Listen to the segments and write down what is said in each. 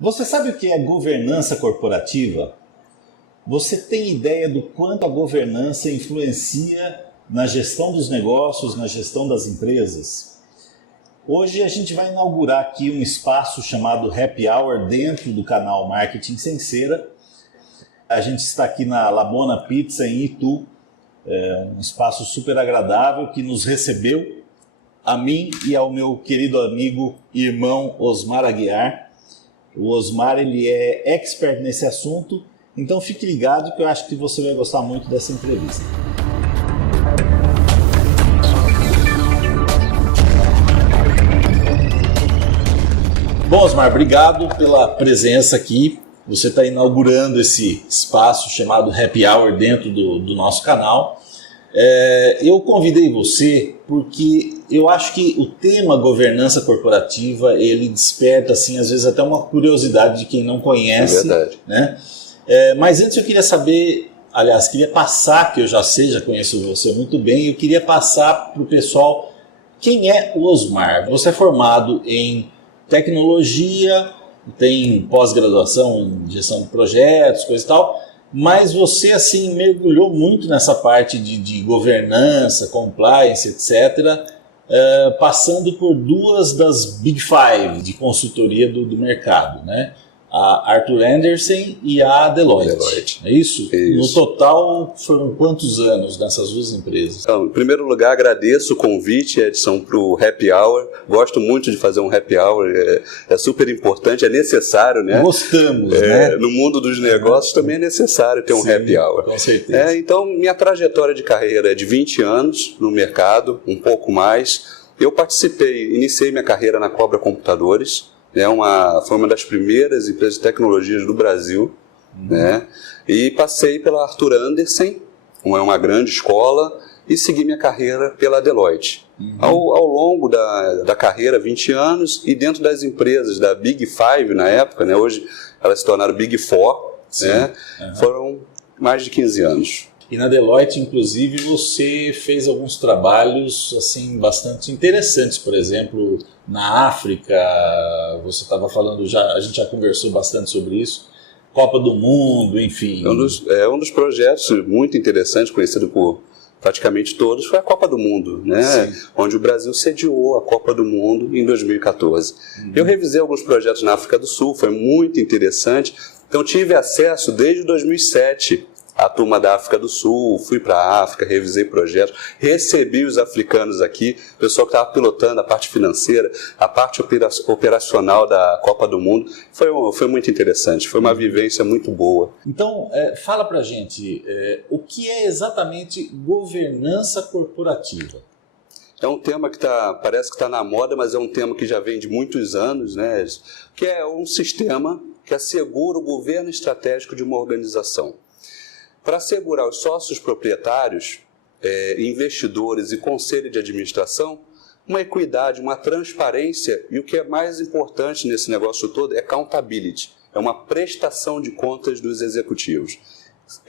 Você sabe o que é governança corporativa? Você tem ideia do quanto a governança influencia na gestão dos negócios, na gestão das empresas? Hoje a gente vai inaugurar aqui um espaço chamado Happy Hour dentro do canal Marketing Sem Cera. A gente está aqui na Labona Pizza em Itu, um espaço super agradável que nos recebeu, a mim e ao meu querido amigo e irmão Osmar Aguiar. O Osmar, ele é expert nesse assunto, então fique ligado que eu acho que você vai gostar muito dessa entrevista. Bom, Osmar, obrigado pela presença aqui. Você está inaugurando esse espaço chamado Happy Hour dentro do nosso canal. Eu convidei você porque eu acho que o tema governança corporativa, ele desperta, assim, às vezes até uma curiosidade de quem não conhece. É verdade. Né? Mas antes eu queria saber, aliás, queria passar, que eu já conheço você muito bem, eu queria passar para o pessoal quem é o Osmar. Você é formado em tecnologia, tem pós-graduação em gestão de projetos, coisa e tal, mas você, assim, mergulhou muito nessa parte de governança, compliance, etc., passando por duas das Big Five de consultoria do mercado, né? A Arthur Andersen e a Deloitte. É isso? Isso. No total, foram quantos anos nessas duas empresas? Então, em primeiro lugar, agradeço o convite e a edição para o Happy Hour. Gosto muito de fazer um Happy Hour, é super importante, é necessário, né? Gostamos, né? No mundo dos negócios também é necessário ter um Sim, Happy Hour. Com certeza. Então, minha trajetória de carreira é de 20 anos no mercado, um pouco mais. Eu iniciei minha carreira na Cobra Computadores, foi uma das primeiras empresas de tecnologias do Brasil, né? E passei pela Arthur Andersen, uma grande escola, e segui minha carreira pela Deloitte. Ao longo da carreira, 20 anos, e dentro das empresas da Big Five na época, né? Hoje elas se tornaram Big Four, né? Foram mais de 15 anos. E na Deloitte, inclusive, você fez alguns trabalhos assim, bastante interessantes. Por exemplo, na África, você estava falando, a gente já conversou bastante sobre isso, Copa do Mundo, enfim. Um dos projetos muito interessantes, conhecido por praticamente todos, foi a Copa do Mundo, né? Onde o Brasil sediou a Copa do Mundo em 2014. Eu revisei alguns projetos na África do Sul, foi muito interessante. Então tive acesso desde 2007 à turma da África do Sul, fui para a África, revisei projetos, recebi os africanos aqui, o pessoal que estava pilotando a parte financeira, a parte operacional da Copa do Mundo. Foi muito interessante, foi uma vivência muito boa. Então, fala para a gente, o que é exatamente governança corporativa? É um tema que parece que está na moda, mas é um tema que já vem de muitos anos, né? Que é um sistema que assegura o governo estratégico de uma organização. Para assegurar os sócios proprietários, investidores e conselho de administração, uma equidade, uma transparência e o que é mais importante nesse negócio todo é accountability, é uma prestação de contas dos executivos.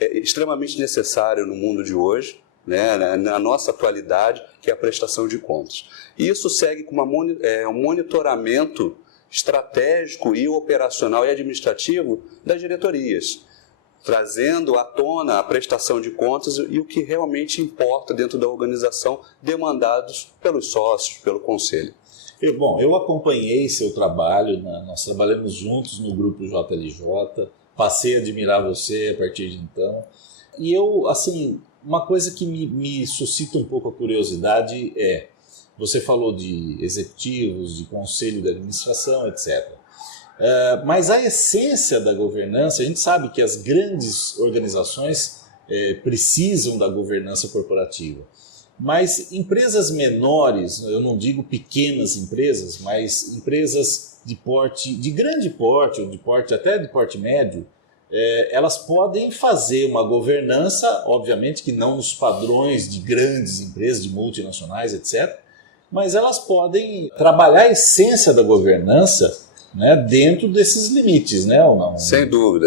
É extremamente necessário no mundo de hoje, né, na nossa atualidade, que é a prestação de contas. E isso segue com um monitoramento estratégico e operacional e administrativo das diretorias, trazendo à tona a prestação de contas e o que realmente importa dentro da organização, demandados pelos sócios, pelo conselho. Eu acompanhei seu trabalho, nós trabalhamos juntos no grupo JLJ, passei a admirar você a partir de então. E uma coisa que me suscita um pouco a curiosidade você falou de executivos, de conselho de administração, etc. Mas a essência da governança, a gente sabe que as grandes organizações precisam da governança corporativa. Mas empresas menores, eu não digo pequenas empresas, mas empresas de grande porte, ou até de porte médio, elas podem fazer uma governança, obviamente que não nos padrões de grandes empresas, de multinacionais, etc., mas elas podem trabalhar a essência da governança né, dentro desses limites, né, ou não? Sem dúvida.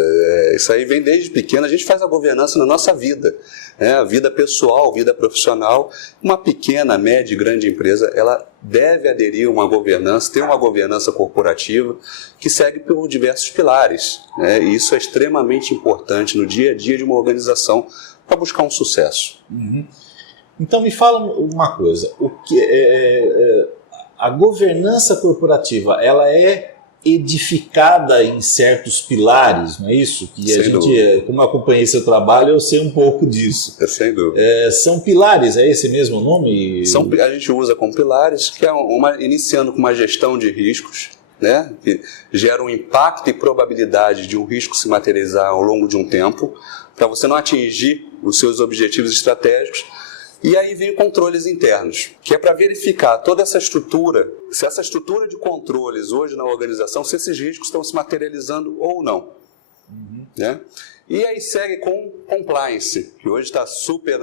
Isso aí vem desde pequeno. A gente faz a governança na nossa vida, né? A vida pessoal, vida profissional. Uma pequena, média e grande empresa, ela deve aderir a uma governança, ter uma governança corporativa que segue por diversos pilares, né? E isso é extremamente importante no dia a dia de uma organização para buscar um sucesso. Uhum. Então me fala uma coisa, a governança corporativa, ela é edificada em certos pilares, não é isso? Que a gente, como eu acompanhei seu trabalho, eu sei um pouco disso. Sem dúvida. São pilares, é esse mesmo o nome? A gente usa como pilares, que é iniciando com uma gestão de riscos, né, que gera um impacto e probabilidade de um risco se materializar ao longo de um tempo, para você não atingir os seus objetivos estratégicos. E aí vem controles internos, que é para verificar toda essa estrutura, se essa estrutura de controles hoje na organização, se esses riscos estão se materializando ou não. Uhum. Né? E aí segue com compliance, que hoje está super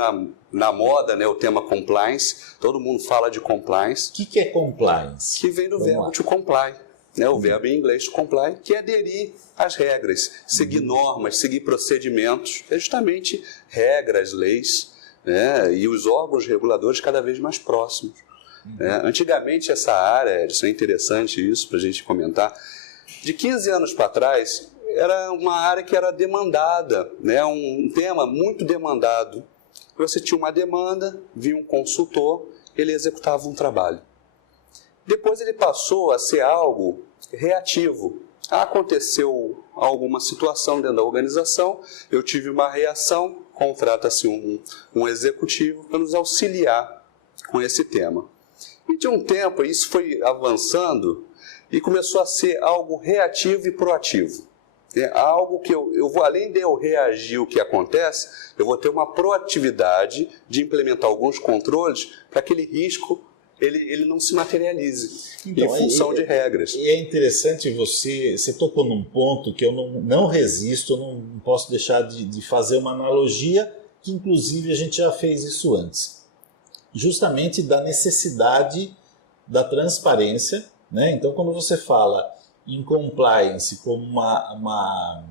na moda, né, o tema compliance, todo mundo fala de compliance. O que é compliance? Que vem do verbo to comply, né, o verbo em inglês to comply, que é aderir às regras, seguir normas, seguir procedimentos, é justamente regras, leis, né, e os órgãos reguladores cada vez mais próximos. Né? Antigamente essa área, isso é interessante isso para a gente comentar, de 15 anos para trás era uma área que era demandada, né, um tema muito demandado. Você tinha uma demanda, vinha um consultor, ele executava um trabalho. Depois ele passou a ser algo reativo. Aconteceu alguma situação dentro da organização, eu tive uma reação, contrata-se um executivo para nos auxiliar com esse tema. E de um tempo isso foi avançando e começou a ser algo reativo e proativo. É algo que eu vou, além de eu reagir ao que acontece, eu vou ter uma proatividade de implementar alguns controles para que aquele risco ele não se materialize, então, em função de regras. E é interessante, você tocou num ponto que eu não resisto, eu não posso deixar de fazer uma analogia, que inclusive a gente já fez isso antes. Justamente da necessidade da transparência, né? Então, quando você fala em compliance como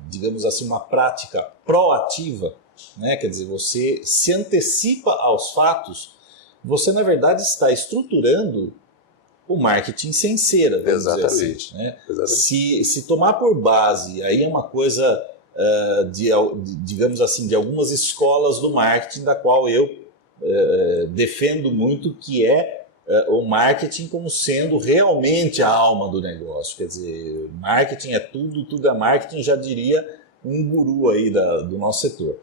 digamos assim, uma prática proativa, né? Quer dizer, você se antecipa aos fatos, você, na verdade, está estruturando o marketing sem cera. Exatamente. Assim, né? Exatamente. Se tomar por base, aí é uma coisa, digamos assim, de algumas escolas do marketing, da qual eu defendo muito, que é o marketing como sendo realmente a alma do negócio. Quer dizer, marketing é tudo, tudo é marketing, já diria um guru aí do nosso setor.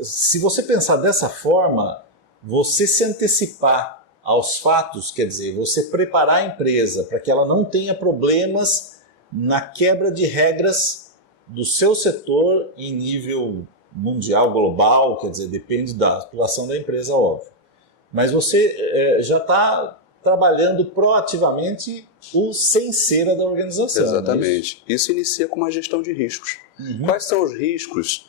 Se você pensar dessa forma, você se antecipar aos fatos, quer dizer, você preparar a empresa para que ela não tenha problemas na quebra de regras do seu setor em nível mundial, global, quer dizer, depende da atuação da empresa, óbvio. Mas você já está trabalhando proativamente o sem cera da organização. Exatamente. Isso inicia com uma gestão de riscos. Uhum. Quais são os riscos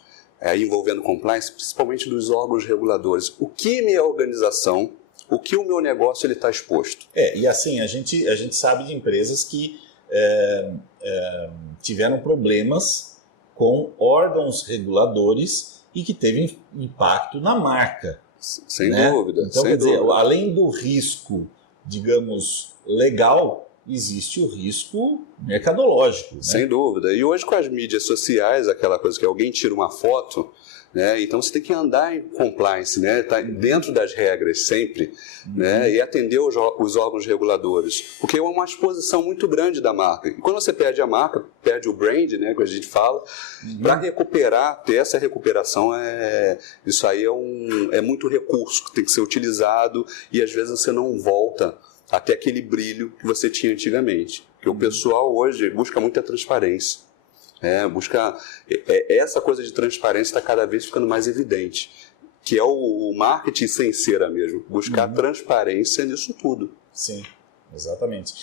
envolvendo compliance, principalmente dos órgãos reguladores? O que minha organização, o que o meu negócio está exposto? E assim, a gente sabe de empresas que tiveram problemas com órgãos reguladores e que teve impacto na marca. Sem dúvida. Então, quer dizer, além do risco, digamos, legal, existe o risco mercadológico. Né? Sem dúvida. E hoje com as mídias sociais, aquela coisa que alguém tira uma foto, né? Então você tem que andar em compliance, né? Tá dentro das regras sempre, né? E atender os órgãos reguladores, porque é uma exposição muito grande da marca. E quando você perde a marca, perde o brand, né? Que a gente fala, para recuperar, ter essa recuperação, isso aí é muito recurso que tem que ser utilizado e às vezes você não volta até aquele brilho que você tinha antigamente. Porque o pessoal hoje busca muita transparência. Essa coisa de transparência está cada vez ficando mais evidente, que é o marketing sem cera mesmo, buscar transparência nisso tudo. Sim, exatamente.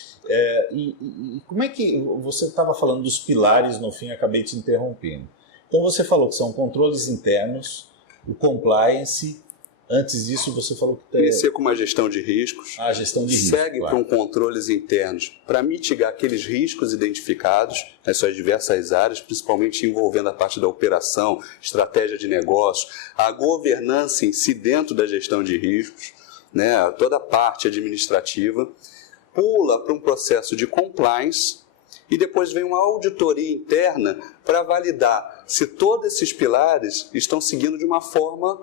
E como é que você estava falando dos pilares, no fim acabei te interrompendo. Então você falou que são controles internos, o compliance, Antes disso, você falou que... Iniciei com uma gestão de riscos. A gestão de riscos, segue com controles internos para mitigar aqueles riscos identificados nas suas diversas áreas, principalmente envolvendo a parte da operação, estratégia de negócio, a governança em si dentro da gestão de riscos, né, toda a parte administrativa. Pula para um processo de compliance e depois vem uma auditoria interna para validar se todos esses pilares estão seguindo de uma forma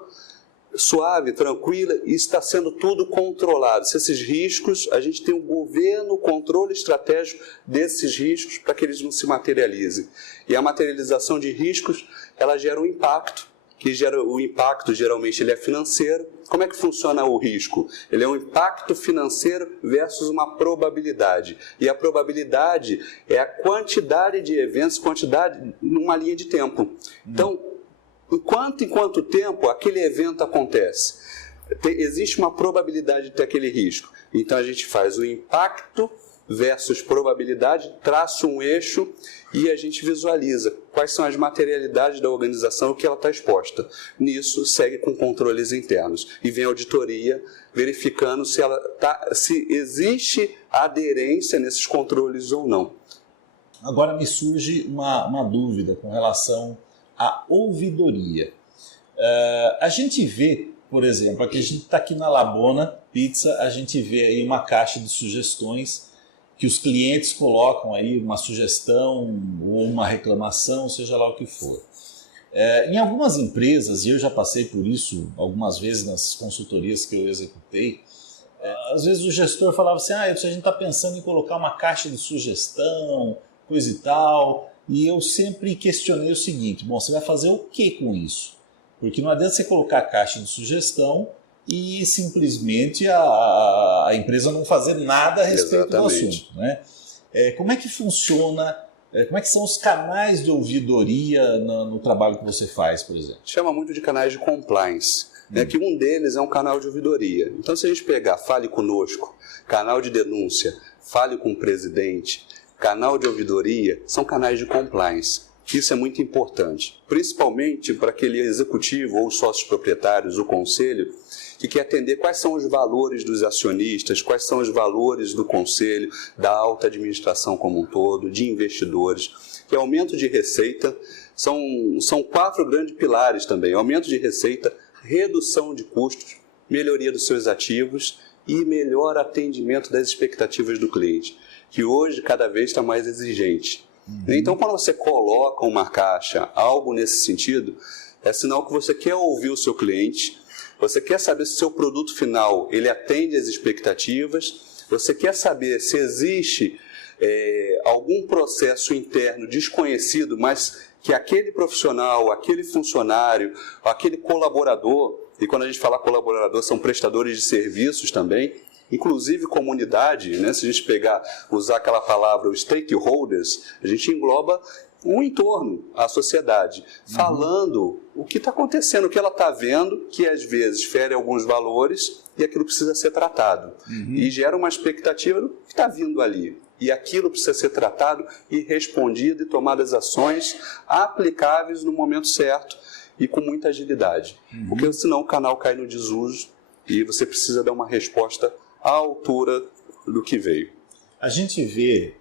suave, tranquila e está sendo tudo controlado. Se esses riscos, a gente tem um governo, controle estratégico desses riscos para que eles não se materializem. E a materialização de riscos, ela gera um impacto, o impacto geralmente ele é financeiro. Como é que funciona o risco? Ele é um impacto financeiro versus uma probabilidade. E a probabilidade é a quantidade de eventos, quantidade numa linha de tempo. Então, em quanto tempo aquele evento acontece? Existe uma probabilidade de ter aquele risco. Então a gente faz o impacto versus probabilidade, traça um eixo e a gente visualiza quais são as materialidades da organização que ela está exposta. Nisso segue com controles internos e vem a auditoria verificando se existe aderência nesses controles ou não. Agora me surge uma dúvida com relação à ouvidoria. A gente vê, por exemplo, aqui a gente está aqui na Labona Pizza, a gente vê aí uma caixa de sugestões que os clientes colocam aí uma sugestão ou uma reclamação, seja lá o que for. Em algumas empresas, e eu já passei por isso algumas vezes nas consultorias que eu executei, às vezes o gestor falava assim, a gente está pensando em colocar uma caixa de sugestão, coisa e tal, e eu sempre questionei o seguinte, bom, você vai fazer o que com isso? Porque não adianta você colocar a caixa de sugestão e simplesmente a empresa não fazer nada a respeito do assunto, né? Como é que funciona, como é que são os canais de ouvidoria no trabalho que você faz, por exemplo? Chama muito de canais de compliance, que um deles é um canal de ouvidoria. Então, se a gente pegar Fale Conosco, canal de denúncia, Fale com o Presidente, canal de ouvidoria, são canais de compliance. Isso é muito importante, principalmente para aquele executivo ou os sócios proprietários, o conselho, que quer entender quais são os valores dos acionistas, quais são os valores do conselho, da alta administração como um todo, de investidores, que é aumento de receita, são 4 grandes pilares também, aumento de receita, redução de custos, melhoria dos seus ativos e melhor atendimento das expectativas do cliente, que hoje cada vez está mais exigente. Então, quando você coloca uma caixa, algo nesse sentido, é sinal que você quer ouvir o seu cliente, você quer saber se o seu produto final ele atende às expectativas, você quer saber se existe algum processo interno desconhecido, mas que aquele profissional, aquele funcionário, aquele colaborador, e quando a gente fala colaborador, são prestadores de serviços também, inclusive comunidade, né? Se a gente usar aquela palavra, os stakeholders, a gente engloba um entorno, a sociedade, falando o que está acontecendo, o que ela está vendo, que às vezes fere alguns valores e aquilo precisa ser tratado. E gera uma expectativa do que está vindo ali. E aquilo precisa ser tratado e respondido e tomadas ações aplicáveis no momento certo e com muita agilidade. Porque senão o canal cai no desuso e você precisa dar uma resposta à altura do que veio. A gente vê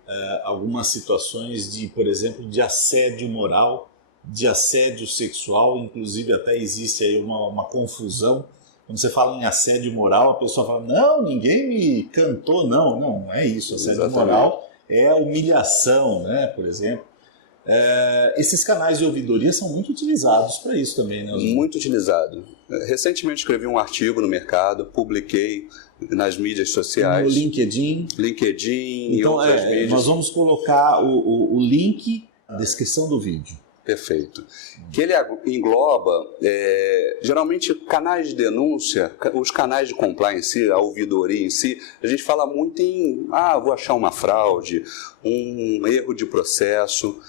algumas situações de, por exemplo, de assédio moral, de assédio sexual, inclusive até existe aí uma confusão. Quando você fala em assédio moral, a pessoa fala, não, ninguém me cantou, não é isso. Assédio moral é a humilhação, né, por exemplo. Esses canais de ouvidoria são muito utilizados para isso também, né? Muito utilizado. Recentemente escrevi um artigo no mercado, publiquei nas mídias sociais. No LinkedIn. E outras mídias. Nós vamos colocar o link na descrição do vídeo. Perfeito. Que ele engloba, geralmente, canais de denúncia, os canais de compliance, a ouvidoria em si, a gente fala muito em, vou achar uma fraude, um erro de processo.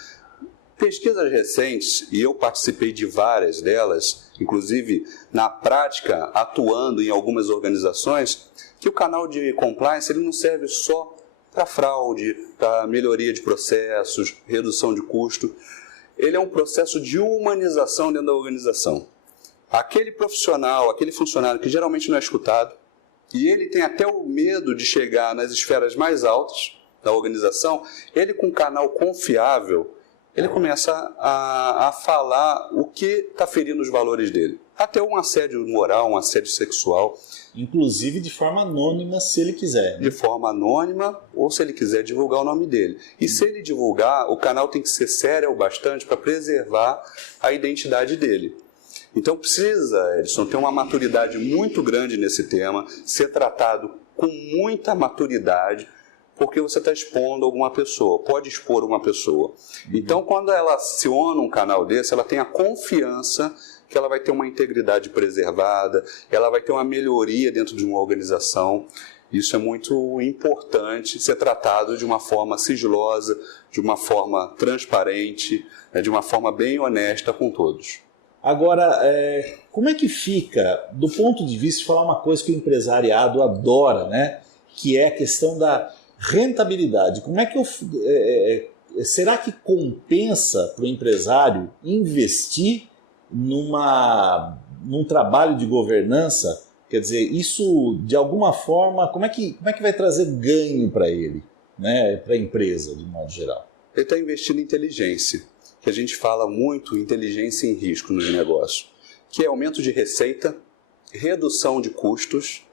Pesquisas recentes, e eu participei de várias delas, inclusive na prática, atuando em algumas organizações, que o canal de compliance ele não serve só para fraude, para melhoria de processos, redução de custo. Ele é um processo de humanização dentro da organização. aquele profissional, aquele funcionário que geralmente não é escutado, e ele tem até o medo de chegar nas esferas mais altas da organização, ele com um canal confiável, ele começa a falar o que está ferindo os valores dele. Até um assédio moral, um assédio sexual. Inclusive de forma anônima, se ele quiser. Né? De forma anônima, ou se ele quiser divulgar o nome dele. E se ele divulgar, o canal tem que ser sério o bastante para preservar a identidade dele. Então precisa, Edson, ter uma maturidade muito grande nesse tema, ser tratado com muita maturidade, porque você está expondo alguma pessoa, pode expor uma pessoa. Então, quando ela aciona um canal desse, ela tem a confiança que ela vai ter uma integridade preservada, ela vai ter uma melhoria dentro de uma organização. Isso é muito importante, ser tratado de uma forma sigilosa, de uma forma transparente, de uma forma bem honesta com todos. Agora, como é que fica, do ponto de vista de falar uma coisa que o empresariado adora, né? Que é a questão da rentabilidade. Como é que será que compensa para o empresário investir num trabalho de governança? Quer dizer, isso de alguma forma, como é que vai trazer ganho para ele, né? Para a empresa, de modo geral? Ele está investindo em inteligência, que a gente fala muito inteligência em risco nos negócios, que é aumento de receita, redução de custos,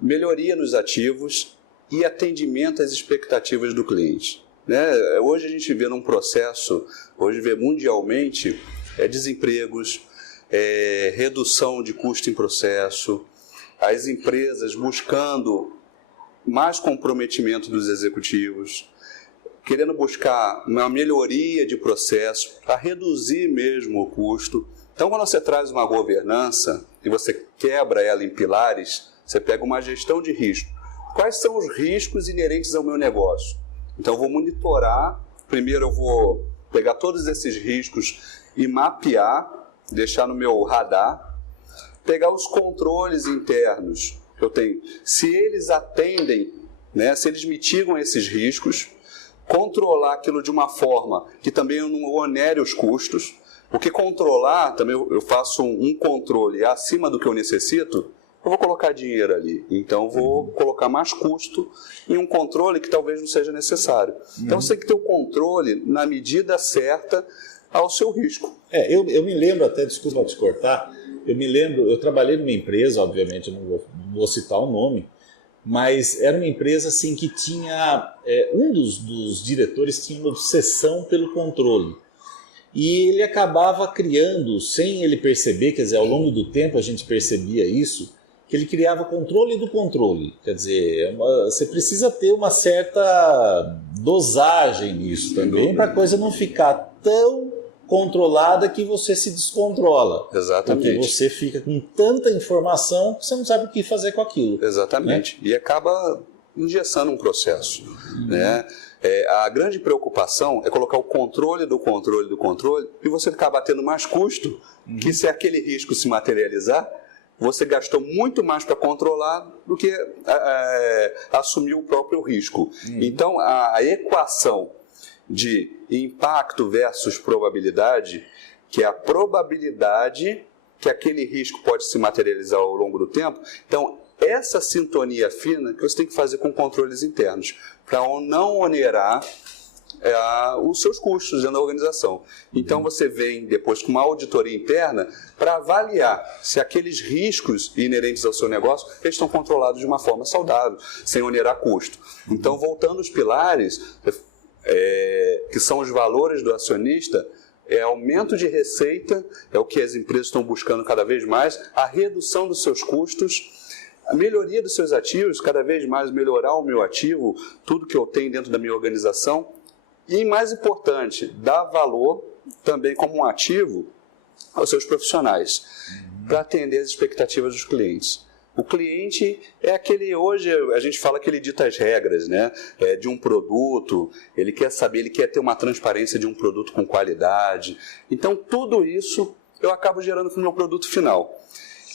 melhoria nos ativos e atendimento às expectativas do cliente. Né? Hoje a gente vê num processo, hoje vê mundialmente, desempregos, redução de custo em processo, as empresas buscando mais comprometimento dos executivos, querendo buscar uma melhoria de processo para reduzir mesmo o custo. Então, quando você traz uma governança e você quebra ela em pilares, você pega uma gestão de risco. Quais são os riscos inerentes ao meu negócio? Então, eu vou monitorar. Primeiro, eu vou pegar todos esses riscos e mapear, deixar no meu radar, pegar os controles internos que eu tenho. Se eles atendem, né, se eles mitigam esses riscos, controlar aquilo de uma forma que também eu não onere os custos, porque controlar, também eu faço um controle acima do que eu necessito, eu vou colocar dinheiro ali, então vou colocar mais custo em um controle que talvez não seja necessário. Então você tem que ter o controle na medida certa ao seu risco. Eu me lembro até, desculpa te cortar, eu trabalhei numa empresa, obviamente eu não vou citar o nome, mas era uma empresa assim que tinha, um dos diretores tinha uma obsessão pelo controle. E ele acabava criando, sem ele perceber, quer dizer, ao longo do tempo a gente percebia isso, que ele criava controle do controle. Quer dizer, você precisa ter uma certa dosagem nisso também, para a coisa não ficar tão controlada que você se descontrola. Exatamente. Porque você fica com tanta informação que você não sabe o que fazer com aquilo. Exatamente. Né? E acaba engessando um processo. Né? A grande preocupação é colocar o controle do controle do controle e você acabar tendo mais custo que se aquele risco se materializar, você gastou muito mais para controlar do que assumir o próprio risco. Então, a equação de impacto versus probabilidade, que é a probabilidade que aquele risco pode se materializar ao longo do tempo. Então, essa sintonia fina que você tem que fazer com controles internos, para não onerar os seus custos dentro da organização. Então, você vem depois com uma auditoria interna para avaliar se aqueles riscos inerentes ao seu negócio eles estão controlados de uma forma saudável, sem onerar custo. Então, voltando aos pilares, que são os valores do acionista, aumento de receita, é o que as empresas estão buscando cada vez mais, a redução dos seus custos, a melhoria dos seus ativos, cada vez mais melhorar o meu ativo, tudo que eu tenho dentro da minha organização, e mais importante, dar valor também como um ativo aos seus profissionais, para atender as expectativas dos clientes. O cliente é aquele, hoje a gente fala que ele dita as regras, né? De um produto, ele quer saber, ele quer ter uma transparência de um produto com qualidade. Então, tudo isso eu acabo gerando para o meu produto final.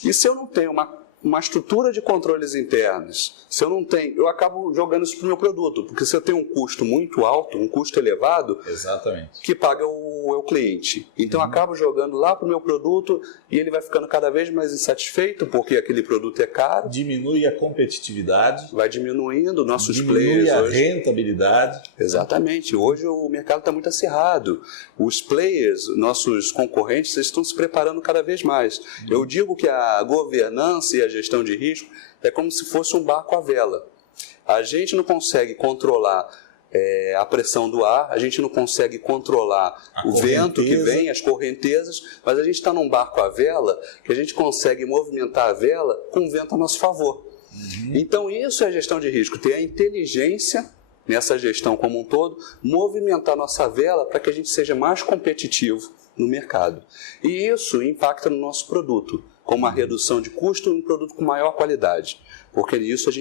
E se eu não tenho uma uma estrutura de controles internos, se eu não tenho, eu acabo jogando isso para o meu produto, porque se eu tenho um custo muito alto, um custo elevado, exatamente, que paga o cliente. Então eu acabo jogando lá para o meu produto e ele vai ficando cada vez mais insatisfeito, porque aquele produto é caro. Diminui a competitividade. Vai diminuindo nossos diminui players. A hoje. Rentabilidade. Exatamente. Hoje o mercado está muito acirrado. Os players, nossos concorrentes, estão se preparando cada vez mais. Eu digo que a governança e a gestão de risco é como se fosse um barco à vela. A gente não consegue controlar a pressão do ar, a gente não consegue controlar o vento que vem, as correntezas, mas a gente está num barco à vela que a gente consegue movimentar a vela com o vento a nosso favor. Então isso é gestão de risco, ter a inteligência nessa gestão como um todo, movimentar nossa vela para que a gente seja mais competitivo no mercado. E isso impacta no nosso produto, com uma redução de custo e um produto com maior qualidade. Porque nisso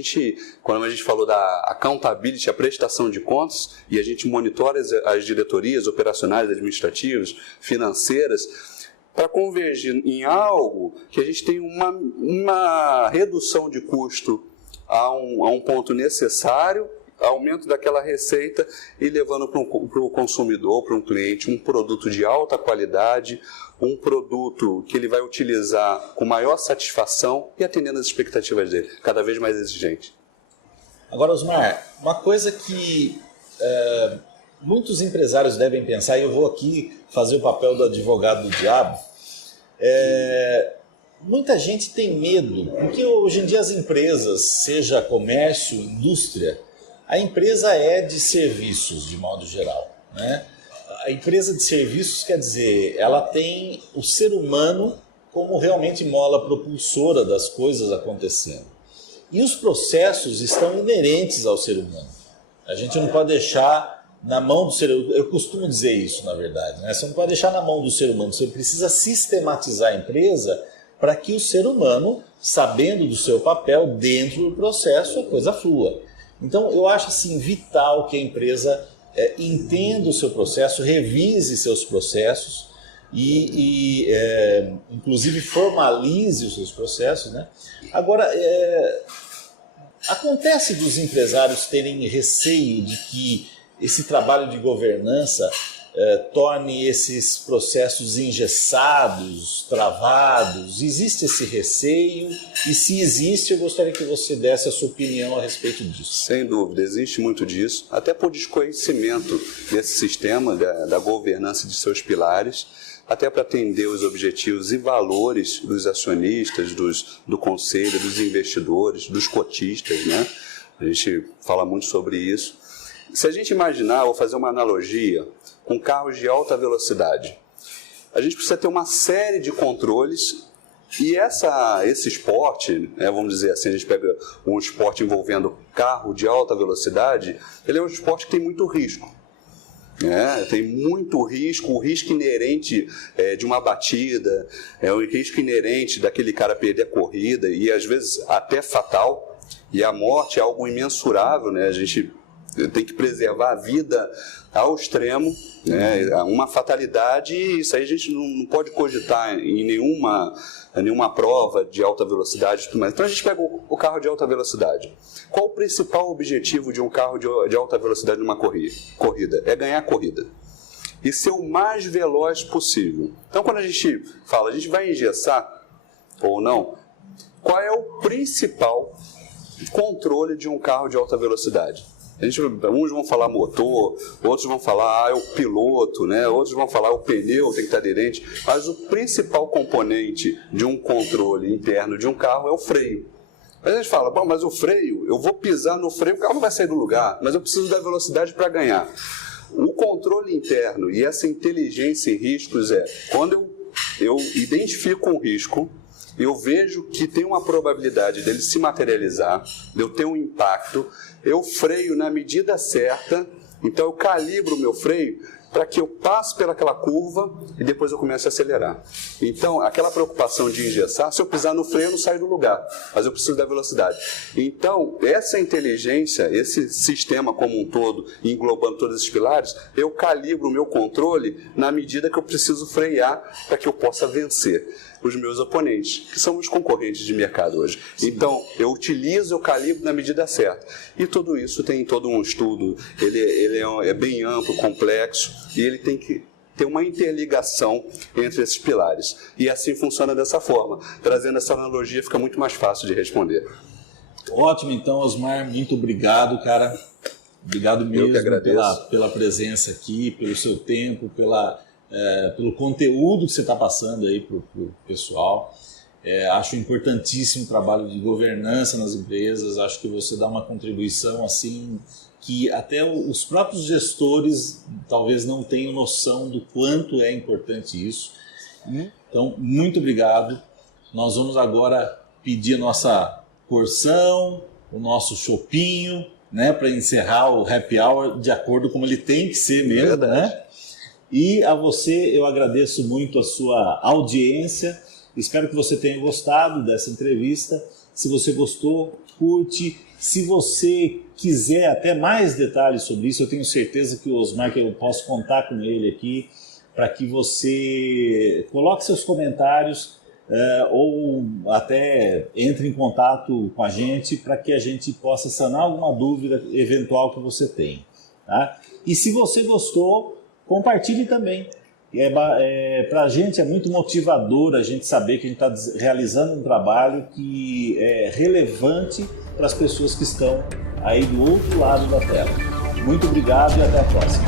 quando a gente falou da accountability, a prestação de contas, e a gente monitora as diretorias operacionais, administrativas, financeiras, para convergir em algo que a gente tem uma redução de custo a um ponto necessário, aumento daquela receita e levando para o consumidor, para um cliente, um produto de alta qualidade, um produto que ele vai utilizar com maior satisfação e atendendo as expectativas dele, cada vez mais exigente. Agora, Osmar, uma coisa que muitos empresários devem pensar, e eu vou aqui fazer o papel do advogado do diabo, muita gente tem medo, porque hoje em dia as empresas, seja comércio, indústria, a empresa é de serviços, de modo geral, né? A empresa de serviços quer dizer, ela tem o ser humano como realmente mola propulsora das coisas acontecendo. E os processos estão inerentes ao ser humano. A gente não pode deixar na mão do ser humano, eu costumo dizer isso, na verdade, né? Você não pode deixar na mão do ser humano, você precisa sistematizar a empresa para que o ser humano, sabendo do seu papel dentro do processo, a coisa flua. Então, eu acho assim, vital que a empresa entenda o seu processo, revise seus processos e inclusive, formalize os seus processos, né? Agora, acontece dos empresários terem receio de que esse trabalho de governança torne esses processos engessados, travados? Existe esse receio? E se existe, eu gostaria que você desse a sua opinião a respeito disso. Sem dúvida, existe muito disso, até por desconhecimento desse sistema, da governança de seus pilares, até para atender os objetivos e valores dos acionistas, do conselho, dos investidores, dos cotistas, né? A gente fala muito sobre isso. Se a gente imaginar, vou fazer uma analogia com carros de alta velocidade, a gente precisa ter uma série de controles e esse esporte, vamos dizer assim, a gente pega um esporte envolvendo carro de alta velocidade, ele é um esporte que tem muito risco. Tem muito risco, o risco inerente de uma batida, o risco inerente daquele cara perder a corrida e às vezes até fatal, e a morte é algo imensurável, né? A gente tem que preservar a vida ao extremo, né? Uma fatalidade, isso aí a gente não pode cogitar em nenhuma prova de alta velocidade e tudo mais. Então a gente pega o carro de alta velocidade. Qual o principal objetivo de um carro de alta velocidade numa corrida? É ganhar a corrida e ser o mais veloz possível. Então quando a gente fala, a gente vai engessar ou não, qual é o principal controle de um carro de alta velocidade? Uns vão falar motor, outros vão falar é o piloto, né? Outros vão falar o pneu tem que estar aderente, mas o principal componente de um controle interno de um carro é o freio. Aí a gente fala, bom, mas o freio, eu vou pisar no freio, o carro não vai sair do lugar, mas eu preciso da velocidade para ganhar. O controle interno e essa inteligência em riscos quando eu identifico um risco, eu vejo que tem uma probabilidade dele se materializar, de eu ter um impacto, eu freio na medida certa, então eu calibro o meu freio para que eu passe pelaquela curva e depois eu comece a acelerar. Então, aquela preocupação de engessar, se eu pisar no freio, eu não saio do lugar, mas eu preciso da velocidade. Então, essa inteligência, esse sistema como um todo, englobando todos esses pilares, eu calibro o meu controle na medida que eu preciso frear para que eu possa vencer os meus oponentes, que são os concorrentes de mercado hoje. Sim. Então, eu calibro na medida certa. E tudo isso tem todo um estudo, ele é bem amplo, complexo, e ele tem que ter uma interligação entre esses pilares. E assim funciona dessa forma. Trazendo essa analogia, fica muito mais fácil de responder. Ótimo, então, Osmar, muito obrigado, cara. Obrigado mesmo pela presença aqui, pelo seu tempo, pelo conteúdo que você está passando aí para o pessoal. Acho importantíssimo o trabalho de governança nas empresas, acho que você dá uma contribuição assim que até os próprios gestores talvez não tenham noção do quanto é importante isso. Então, muito obrigado. Nós vamos agora pedir a nossa porção, o nosso chopinho, né, para encerrar o happy hour de acordo como ele tem que ser mesmo. Verdade. Né? E a você eu agradeço muito a sua audiência, espero que você tenha gostado dessa entrevista. Se você gostou, curte. Se você quiser até mais detalhes sobre isso, eu tenho certeza que o Osmar, que eu posso contar com ele aqui, para que você coloque seus comentários ou até entre em contato com a gente para que a gente possa sanar alguma dúvida eventual que você tenha. Tá? E se você gostou, compartilhe também. Para a gente é muito motivador a gente saber que a gente está realizando um trabalho que é relevante para as pessoas que estão aí do outro lado da tela. Muito obrigado e até a próxima.